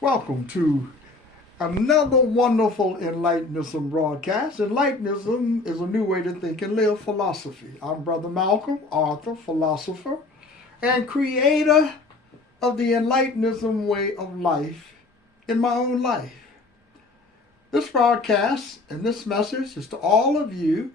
Welcome to another wonderful Enlightenism broadcast. Enlightenism is a new way to think and live philosophy. I'm Brother Malcolm, author, philosopher, and creator of the Enlightenism way of life in my own life. This broadcast and this message is to all of you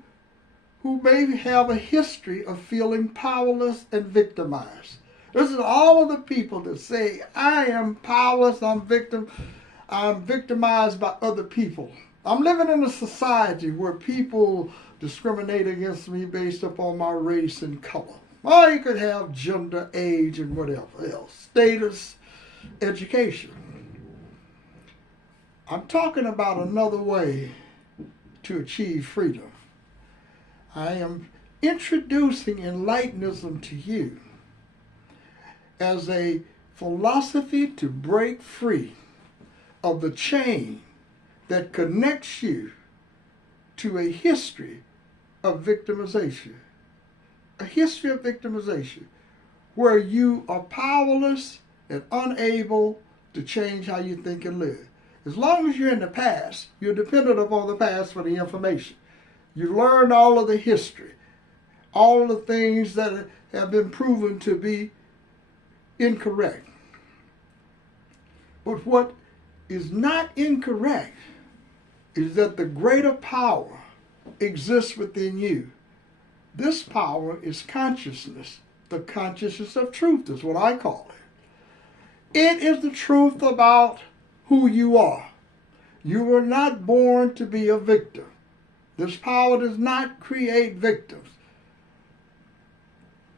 who may have a history of feeling powerless and victimized. This is all of the people that say, I am powerless, I'm victimized by other people. I'm living in a society where people discriminate against me based upon my race and color. Or you could have gender, age, and whatever else, status, education. I'm talking about another way to achieve freedom. I am introducing Enlightenism to you as a philosophy to break free of the chain that connects you to a history of victimization. A history of victimization where you are powerless and unable to change how you think and live. As long as you're in the past, you're dependent upon the past for the information. You learned all of the history, all of the things that have been proven to be incorrect. But what is not incorrect is that the greater power exists within you. This power is consciousness. The consciousness of truth is what I call it. It is the truth about who you are. You were not born to be a victim. This power does not create victims.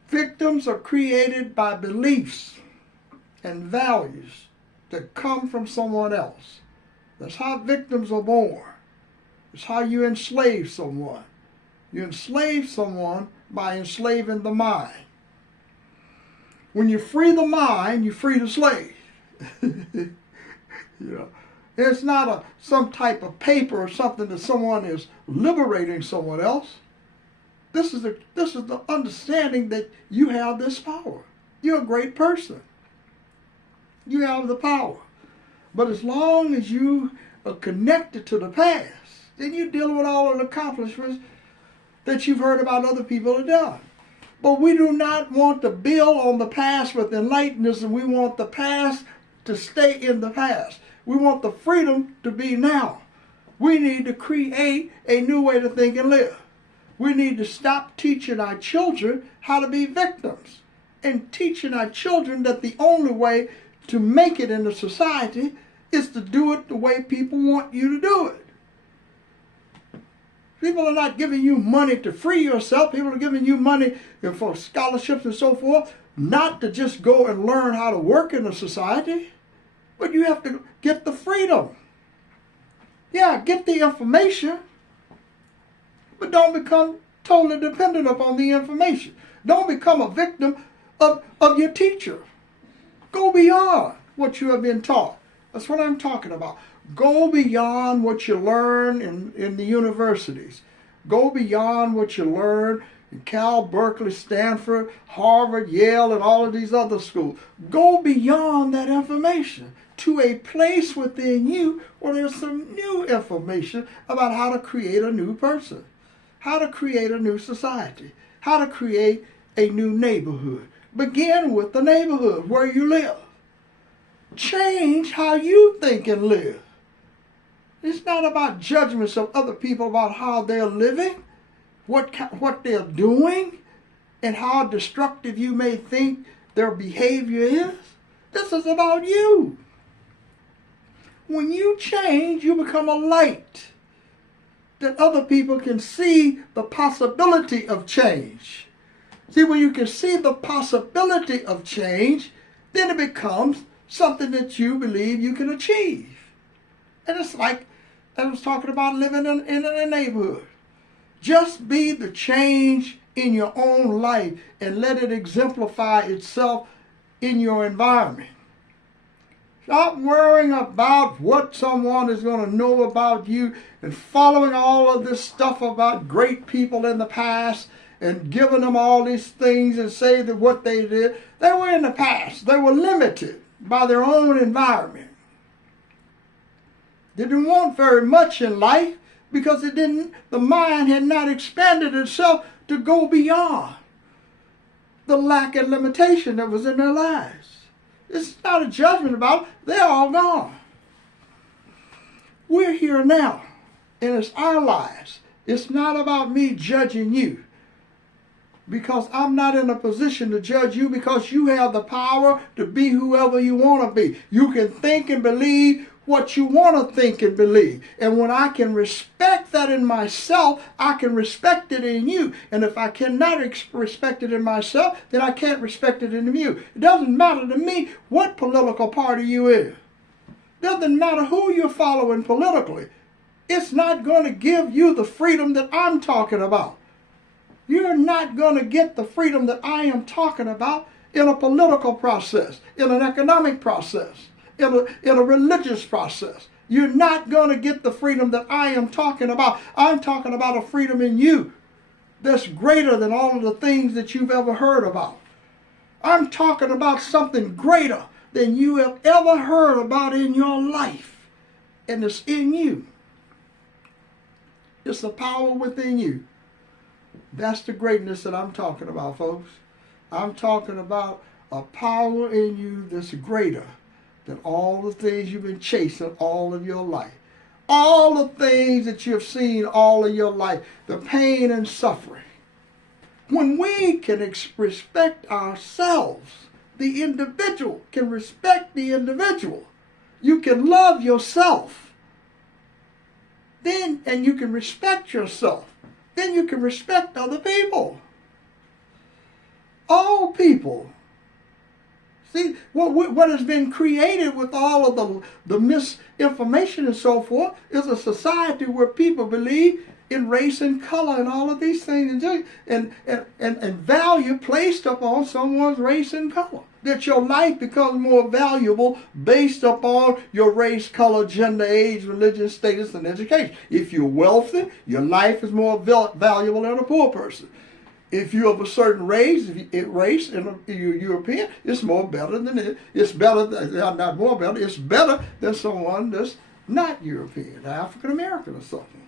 Victims are created by beliefs and values that come from someone else. That's how victims are born. It's how you enslave someone. You enslave someone by enslaving the mind. When you free the mind, you free the slave. It's not some type of paper or something that someone is liberating someone else. This is the understanding that you have this power. You're a great person. You have the power. But as long as you are connected to the past, then you deal with all of the accomplishments that you've heard about other people have done. But we do not want to build on the past with Enlightenism. We want the past to stay in the past. We want the freedom to be now. We need to create a new way to think and live. We need to stop teaching our children how to be victims and teaching our children that the only way to make it in the society is to do it the way people want you to do it. People are not giving you money to free yourself. People are giving you money for scholarships and so forth, not to just go and learn how to work in the society, but you have to get the freedom. Yeah, get the information, but don't become totally dependent upon the information. Don't become a victim of your teacher. Go beyond what you have been taught. That's what I'm talking about. Go beyond what you learn in the universities. Go beyond what you learn in Cal, Berkeley, Stanford, Harvard, Yale, and all of these other schools. Go beyond that information to a place within you where there's some new information about how to create a new person, how to create a new society, how to create a new neighborhood. Begin with the neighborhood where you live. Change how you think and live. It's not about judgments of other people about how they're living, what they're doing, and how destructive you may think their behavior is. This is about you. When you change, you become a light that other people can see the possibility of change. See, when you can see the possibility of change, then it becomes something that you believe you can achieve. And it's like I was talking about living in a neighborhood. Just be the change in your own life and let it exemplify itself in your environment. Stop worrying about what someone is going to know about you and following all of this stuff about great people in the past and giving them all these things and say that what they did. They were in the past. They were limited by their own environment. didn't want very much in life because the mind had not expanded itself to go beyond the lack and limitation that was in their lives. It's not a judgment about it. They're all gone. We're here now, and it's our lives. It's not about me judging you, because I'm not in a position to judge you, because you have the power to be whoever you want to be. You can think and believe what you want to think and believe. And when I can respect that in myself, I can respect it in you. And if I cannot respect it in myself, then I can't respect it in you. It doesn't matter to me what political party you in. It doesn't matter who you're following politically. It's not going to give you the freedom that I'm talking about. You're not going to get the freedom that I am talking about in a political process, in an economic process, in a religious process. You're not going to get the freedom that I am talking about. I'm talking about a freedom in you that's greater than all of the things that you've ever heard about. I'm talking about something greater than you have ever heard about in your life. And it's in you. It's the power within you. That's the greatness that I'm talking about, folks. I'm talking about a power in you that's greater than all the things you've been chasing all of your life. All the things that you've seen all of your life, the pain and suffering. When we can respect ourselves, the individual can respect the individual. You can love yourself. Then, and you can respect yourself. Then you can respect other people. All people. See, what has been created with all of the misinformation and so forth is a society where people believe in race and color and all of these things and value placed upon someone's race and color. That your life becomes more valuable based upon your race, color, gender, age, religion, status, and education. If you're wealthy, your life is more valuable than a poor person. If you're of a certain race, and you're European, it's more better than it. It's better than, not more better, it's better than someone that's not European, African American or something.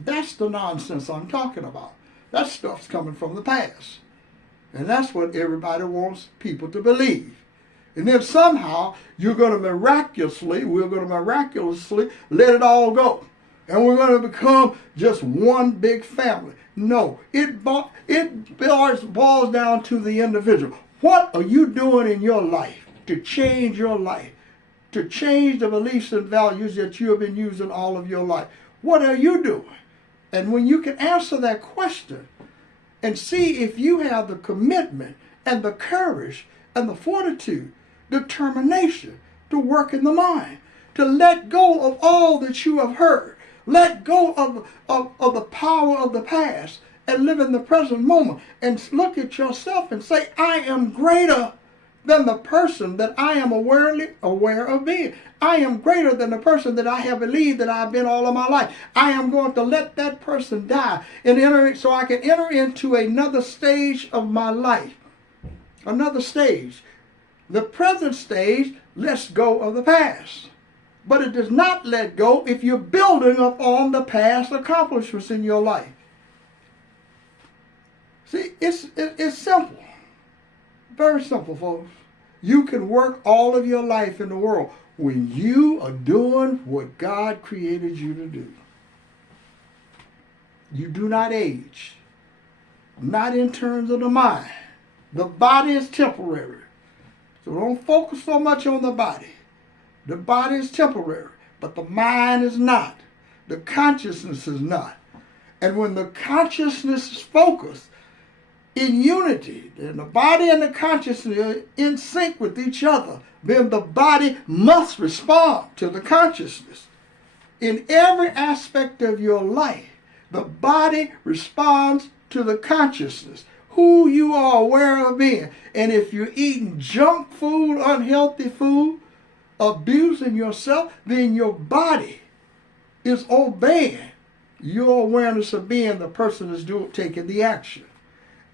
That's the nonsense I'm talking about. That stuff's coming from the past. And that's what everybody wants people to believe. And then somehow we're going to miraculously let it all go. And we're going to become just one big family. No, it boils down to the individual. What are you doing in your life to change your life? To change the beliefs and values that you have been using all of your life? What are you doing? And when you can answer that question and see if you have the commitment and the courage and the fortitude, determination to work in the mind, to let go of all that you have heard, let go of the power of the past and live in the present moment and look at yourself and say, I am greater than the person that I am aware of being. I am greater than the person that I have believed that I've been all of my life. I am going to let that person die and so I can enter into another stage of my life. Another stage. The present stage lets go of the past. But it does not let go if you're building upon the past accomplishments in your life. See, it's simple. Very simple, folks. You can work all of your life in the world when you are doing what God created you to do. You do not age. Not in terms of the mind. The body is temporary. So don't focus so much on the body. The body is temporary, but the mind is not. The consciousness is not. And when the consciousness is focused in unity, then the body and the consciousness are in sync with each other, then the body must respond to the consciousness. In every aspect of your life, the body responds to the consciousness, who you are aware of being. And if you're eating junk food, unhealthy food, abusing yourself, then your body is obeying your awareness of being the person that's taking the action.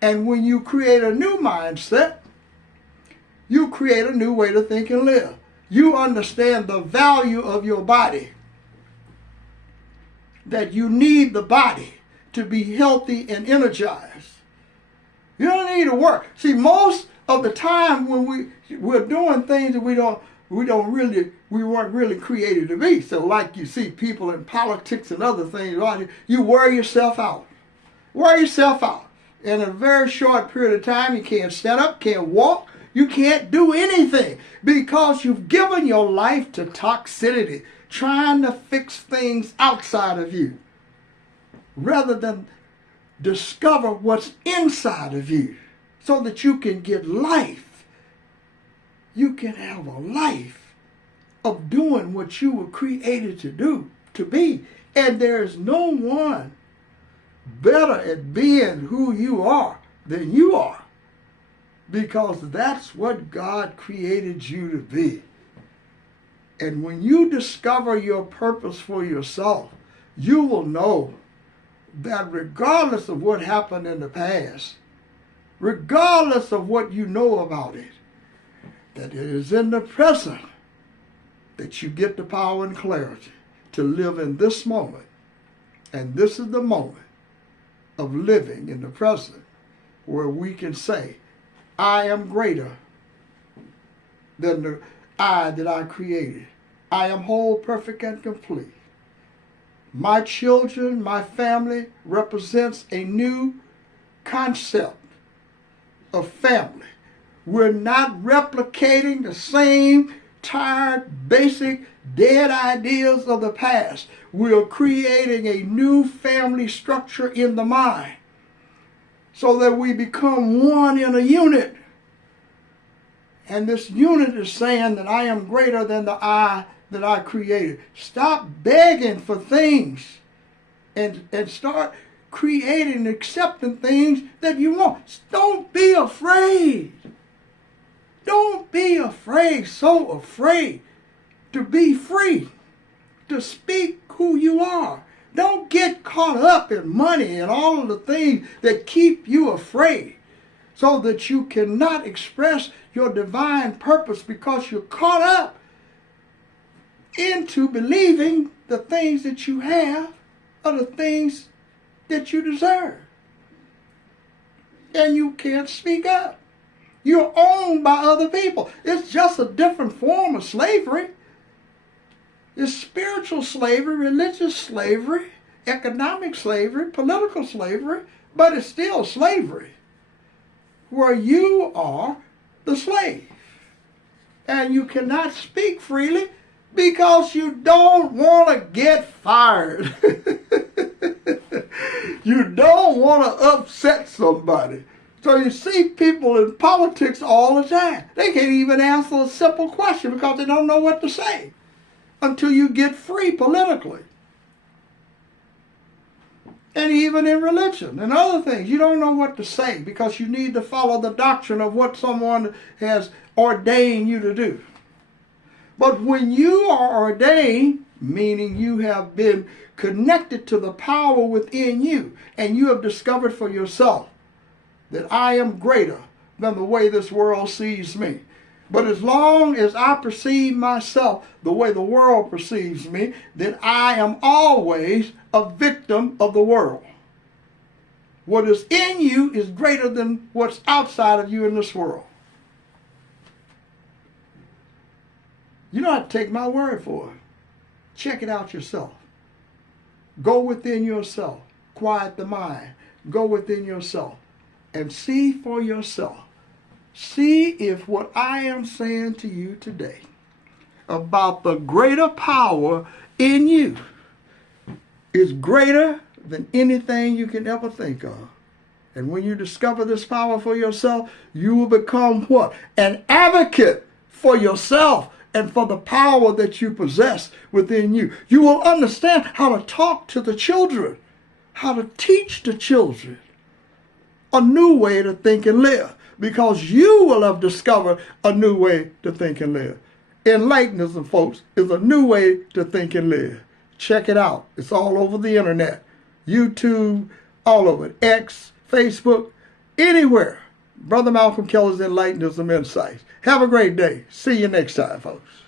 And when you create a new mindset, you create a new way to think and live. you understand the value of your body. That you need the body to be healthy and energized. You don't need to work. See, most of the time when we're doing things that we weren't really created to be. So like you see people in politics and other things, you wear yourself out. Wear yourself out. In a very short period of time, you can't stand up, can't walk, you can't do anything because you've given your life to toxicity, trying to fix things outside of you rather than discover what's inside of you so that you can get life. You can have a life of doing what you were created to do, to be. And there's no one better at being who you are than you are, because that's what God created you to be. And when you discover your purpose for yourself, you will know that regardless of what happened in the past, regardless of what you know about it, that it is in the present that you get the power and clarity to live in this moment. And this is the moment of living in the present where we can say, I am greater than the I that I created. I am whole, perfect, and complete. My children, my family represents a new concept of family. We're not replicating the same tired, basic, dead ideas of the past. We're creating a new family structure in the mind so that we become one in a unit. And this unit is saying that I am greater than the I that I created. Stop begging for things and start creating and accepting things that you want. Don't be afraid. Don't be afraid, so afraid to be free, to speak who you are. Don't get caught up in money and all of the things that keep you afraid so that you cannot express your divine purpose because you're caught up into believing the things that you have are the things that you deserve. And you can't speak up. You're owned by other people. It's just a different form of slavery. It's spiritual slavery, religious slavery, economic slavery, political slavery, but it's still slavery where you are the slave. And you cannot speak freely because you don't want to get fired. You don't want to upset somebody. So you see people in politics all the time. They can't even answer a simple question because they don't know what to say until you get free politically. And even in religion and other things, you don't know what to say because you need to follow the doctrine of what someone has ordained you to do. But when you are ordained, meaning you have been connected to the power within you and you have discovered for yourself that I am greater than the way this world sees me. But as long as I perceive myself the way the world perceives me, then I am always a victim of the world. What is in you is greater than what's outside of you in this world. You don't have to take my word for it. Check it out yourself. Go within yourself. Quiet the mind. Go within yourself and see for yourself. See if what I am saying to you today about the greater power in you is greater than anything you can ever think of. And when you discover this power for yourself, you will become what? An advocate for yourself and for the power that you possess within you. You will understand how to talk to the children, how to teach the children a new way to think and live, because you will have discovered a new way to think and live. Enlightenism, folks, is a new way to think and live. Check it out. It's all over the internet. YouTube, all over it. X, Facebook, anywhere. Brother Malcolm Keller's Enlightenism Insights. Have a great day. See you next time, folks.